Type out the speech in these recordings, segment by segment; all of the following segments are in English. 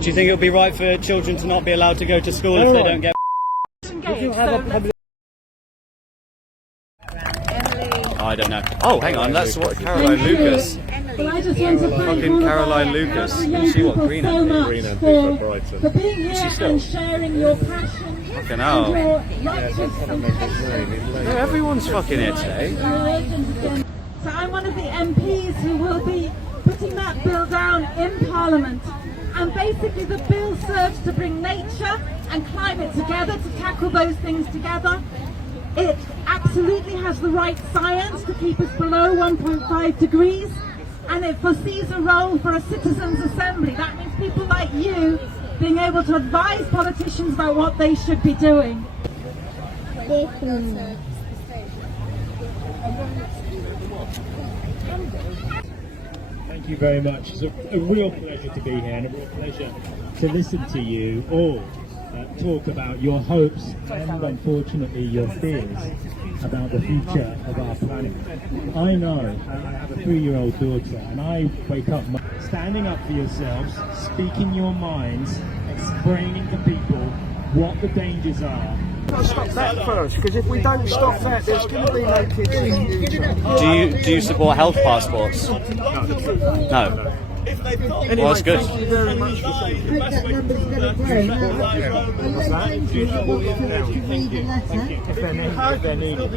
Do you think it would be right for children to not be allowed to go to school if they don't get? I don't know. Oh, hang on, that's what Caroline Lucas. Well, I just want to thank Fucking Caroline Lucas. Is she what, green so much green and for Brighton? being here Is she still? and sharing your passion. Fucking hell. And your righteous No, everyone's fucking here today. So I'm one of the MPs who will be putting that bill down in Parliament. And basically the bill serves to bring nature and climate together, to tackle those things together. It absolutely has the right science to keep us below 1.5 degrees. And it foresees a role for a citizens' assembly. That means people like you being able to advise politicians about what they should be doing. Thank you very much. It's a real pleasure to be here and a real pleasure to listen to you all talk about your hopes and unfortunately your fears about the future of our planet. I know, I have a 3-year-old daughter, and I wake up standing up for yourselves, speaking your minds, explaining to people what the dangers are. Stop that first, because if we don't stop that, there's going to be no kids in the future. Do you support health passports? No. Anyway, Well, that's good. thank you very much for saying that. That number's going to grow. If they're needed.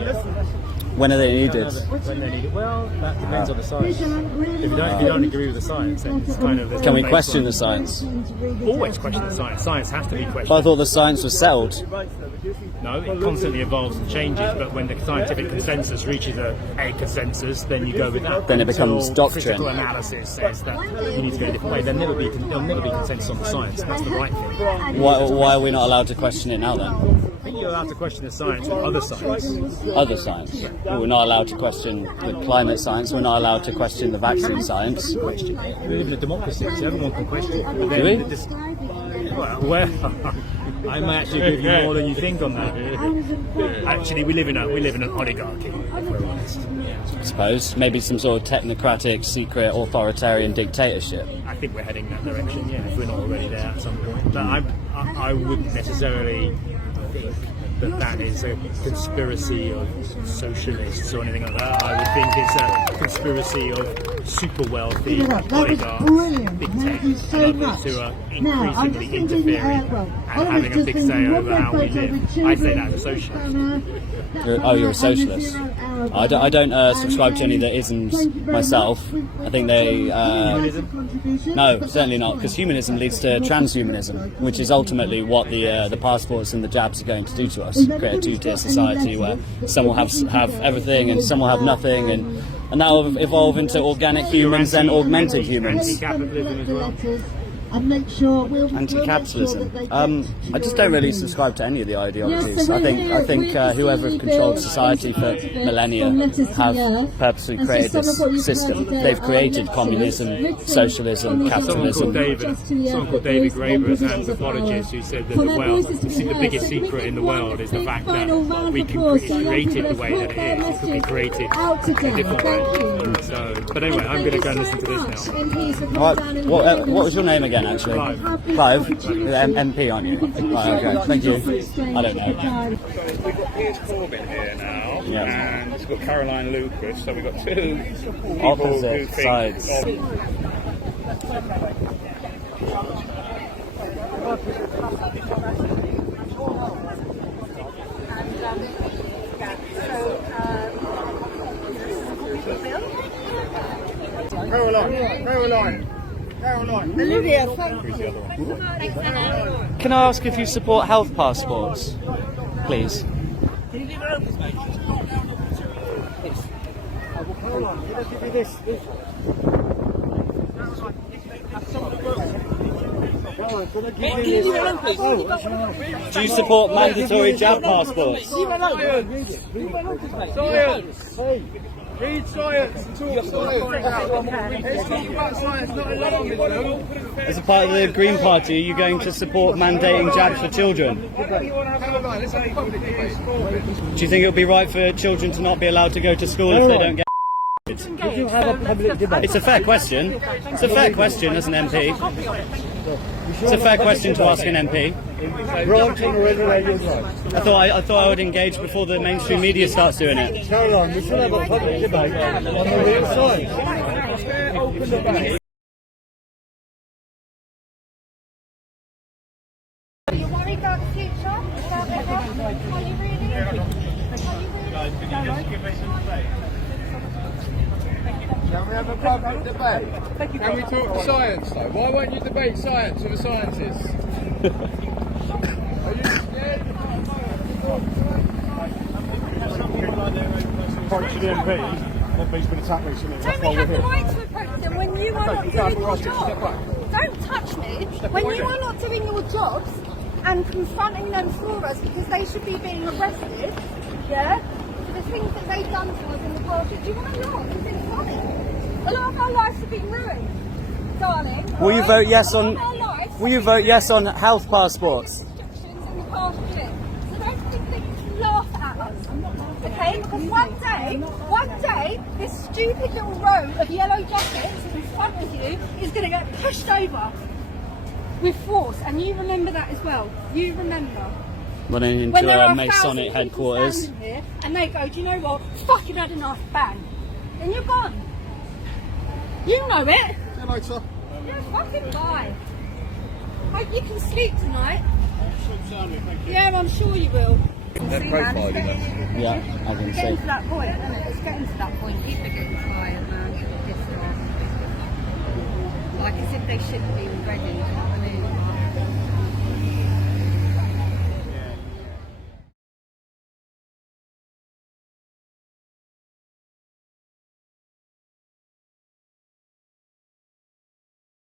When are they needed? When they need it. Well, that depends on the science. If you don't agree with the science, then it's kind of... Can we question the science? Always question the science. Science has to be questioned. But I thought the science was settled. No, it constantly evolves and changes, but when the scientific consensus reaches a consensus, then you go with that. Then it becomes Until doctrine. Critical analysis says that you need to go a different way. There'll never be consensus on the science, and that's the right thing. Why are we not allowed to question it now then? I think you're allowed to question the science with other science. Other science? We're not allowed to question the climate science, we're not allowed to question the vaccine science. We live in a democracy, so everyone can question. But Do we? Well, I might actually give you more than you think on that. Actually, we live in an oligarchy, if we're honest. I suppose. Maybe some sort of technocratic, secret, authoritarian dictatorship. I think we're heading that direction, yeah, if we're not already there at some point. But I wouldn't necessarily think that is a conspiracy of socialists or anything like that. I would think it's a conspiracy of super wealthy oligarchs, big tech, and others who are increasingly interfering and having a big say over how we live. I say that as a socialist. You're a socialist. I don't subscribe to any of the isms myself. I think they... no, certainly not, because humanism leads to transhumanism, which is ultimately what the passports and the jabs are going to do to us. Create a two-tier society where some will have everything and some will have nothing, and that will evolve into organic humans and augmented humans. Anti-capitalism as well. And make sure Anti-capitalism. I just don't really subscribe to any of the ideologies. I think whoever controlled society for millennia have purposely created this system. They've created communism, socialism, capitalism. Someone called David Graeber, as an anthropologist, who said that the biggest secret in the world is the fact that we can create it the way that it is. It could be created in a different way. So, but anyway, I'm going to go and listen to this now. What was your name again? Actually, Clive. MP on you. Right, okay, thank you. I don't know. We've got Piers Corbyn here now, and we've got Caroline Lucas, so we've got two people Opposite who think sides. Caroline. Can I ask if you support health passports, please? Do you support mandatory jab passports? Read science and talk about science, not alarmism. As a part of the Green Party, are you going to support mandating jabs for children? Do you think it would be right for children to not be allowed to go to school if they don't get? Did you have a public debate? It's a fair question. It's a fair question as an MP. It's a fair question to ask an MP. Granting or alienating rights. I thought I would engage before the mainstream media starts doing it. Caroline, we should have a public debate on the real science. Open debate. Are you worried about the future? About the health? Are you really? Can we have a public debate? Can we talk science though? Why won't you debate science with the scientists? Are you scared? Approach the MPs. MP's been attacked recently. That's Don't why we we're have the here. right to approach them when you are not doing your job? Don't touch me when you are not doing your jobs and confronting them for us because they should be being arrested, yeah, for the things that they've done to us in the past. Do you want to know? Because it's funny. A lot of our lives have been ruined, darling. Will you alright? vote yes A lot on? of our lives Will you vote yes on health passports? restrictions in the past year. So don't think that you can laugh at us. Okay? Because one day, this stupid little row of yellow jackets in front of you is going to get pushed over with force. And you remember that as well. You remember. Running When into there a are Masonic 1,000 people headquarters. standing here and they go, do you know what? Fucking had enough, bang. Then you're gone. You know it. Yeah, later. You're a fucking lie. Hope you can sleep tonight. Yeah, I'm sure you will. They're profiling us. Yeah, I can It's getting see. to that point, isn't it? It's getting to that point. People are getting tired, man. Getting pissed off. Like as if they shouldn't be already.